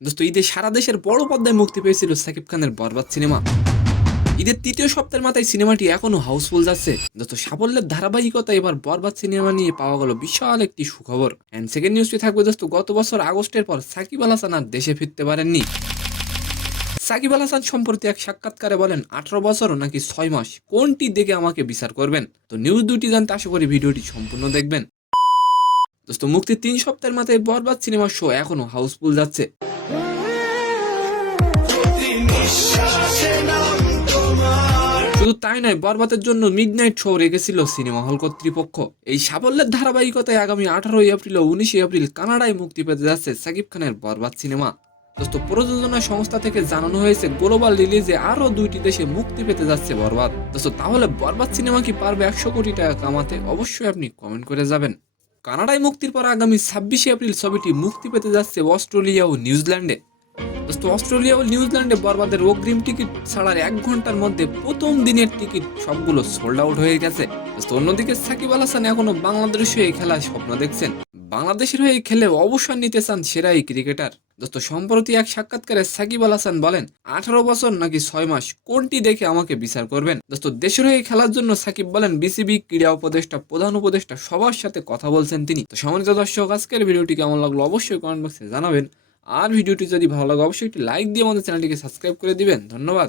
দোস্ত ঈদে সারা দেশের বড় পর্দায় মুক্তি পেয়েছিল সাকিব খানের বরবাদ সিনেমা। ঈদের তৃতীয় সপ্তাহের মাথায় সিনেমাটি এখনো হাউসফুল যাচ্ছে। দোস্ত সাফল্যের ধারাবাহিকতা এবার বরবাদ সিনেমা নিয়ে পাওয়া গেল বিশাল একটি সুখবর। এন্ড সেকেন্ড নিউজটি থাকবে দোস্ত, গত বছর আগস্টের পর সাকিব আল হাসান আর দেশে ফিরতে পারেননি। সাকিব আল হাসান সম্প্রতি এক সাক্ষাৎকারে বলেন, 18 বছর নাকি 6 মাস, কোনটি দেখে আমাকে বিচার করবেন? তো নিউজ দুটি জানতে আশা করি ভিডিওটি সম্পূর্ণ দেখবেন। দোস্ত মুক্তির 3 সপ্তাহের মাথায় বরবাদ সিনেমার শো এখনো হাউসফুল যাচ্ছে। শুধু তাই নয়, বরবাদের জন্য মিডনাইট শো রেখেছিল সিনেমা হল কর্তৃপক্ষ। এই সাফল্যের ধারাবাহিকতায় আগামী 18 এপ্রিল ও 19 এপ্রিল কানাডায় মুক্তি পেতে যাচ্ছে সাকিব খানের বরবাদ সিনেমা। দোস্ত প্রযোজনা সংস্থা থেকে জানানো হয়েছে গ্লোবাল রিলিজে আরো 2টি দেশে মুক্তি পেতে যাচ্ছে বরবাদ। দোস্ত তাহলে বরবাদ সিনেমা কি পারবে 100 কোটি টাকা কামাতে? অবশ্যই আপনি কমেন্ট করে যাবেন। কানাডায় মুক্তির পর আগামী 26 এপ্রিল ছবিটি মুক্তি পেতে যাচ্ছে অস্ট্রেলিয়া ও নিউজিল্যান্ডে। দোস্ত অস্ট্রেলিয়া ও নিউজিল্যান্ডে বরবাদের অগ্রিম টিকিট ছাড়ার 1 ঘন্টার মধ্যে প্রথম দিনের টিকিট সবগুলো সোল্ড আউট হয়ে গেছে। দোস্ত অন্যদিকে সাকিব আল হাসান এখনো বাংলাদেশের হয়ে খেলার স্বপ্ন দেখছেন। বাংলাদেশের হয়ে খেলে অবসর নিতে চান সেরা এই ক্রিকেটার। দোস্ত সম্প্রতি এক সাক্ষাৎকারে সাকিব আল হাসান বলেন, 18 বছর নাকি 6 মাস, কোনটি দেখে আমাকে বিচার করবেন? দোস্ত দেশের হয়ে খেলার জন্য সাকিব বলেন বিসিবি, ক্রীড়া উপদেষ্টা, প্রধান উপদেষ্টা সবার সাথে কথা বলছেন তিনি। তো সম্মানিত দর্শক, আজকের ভিডিওটি কেমন লাগলো অবশ্যই কমেন্ট বক্সে জানাবেন। আর ভিডিওটি যদি ভালো লাগে অবশ্যই একটি লাইক দিয়ে আমাদের চ্যানেলটিকে সাবস্ক্রাইব করে দিবেন। ধন্যবাদ।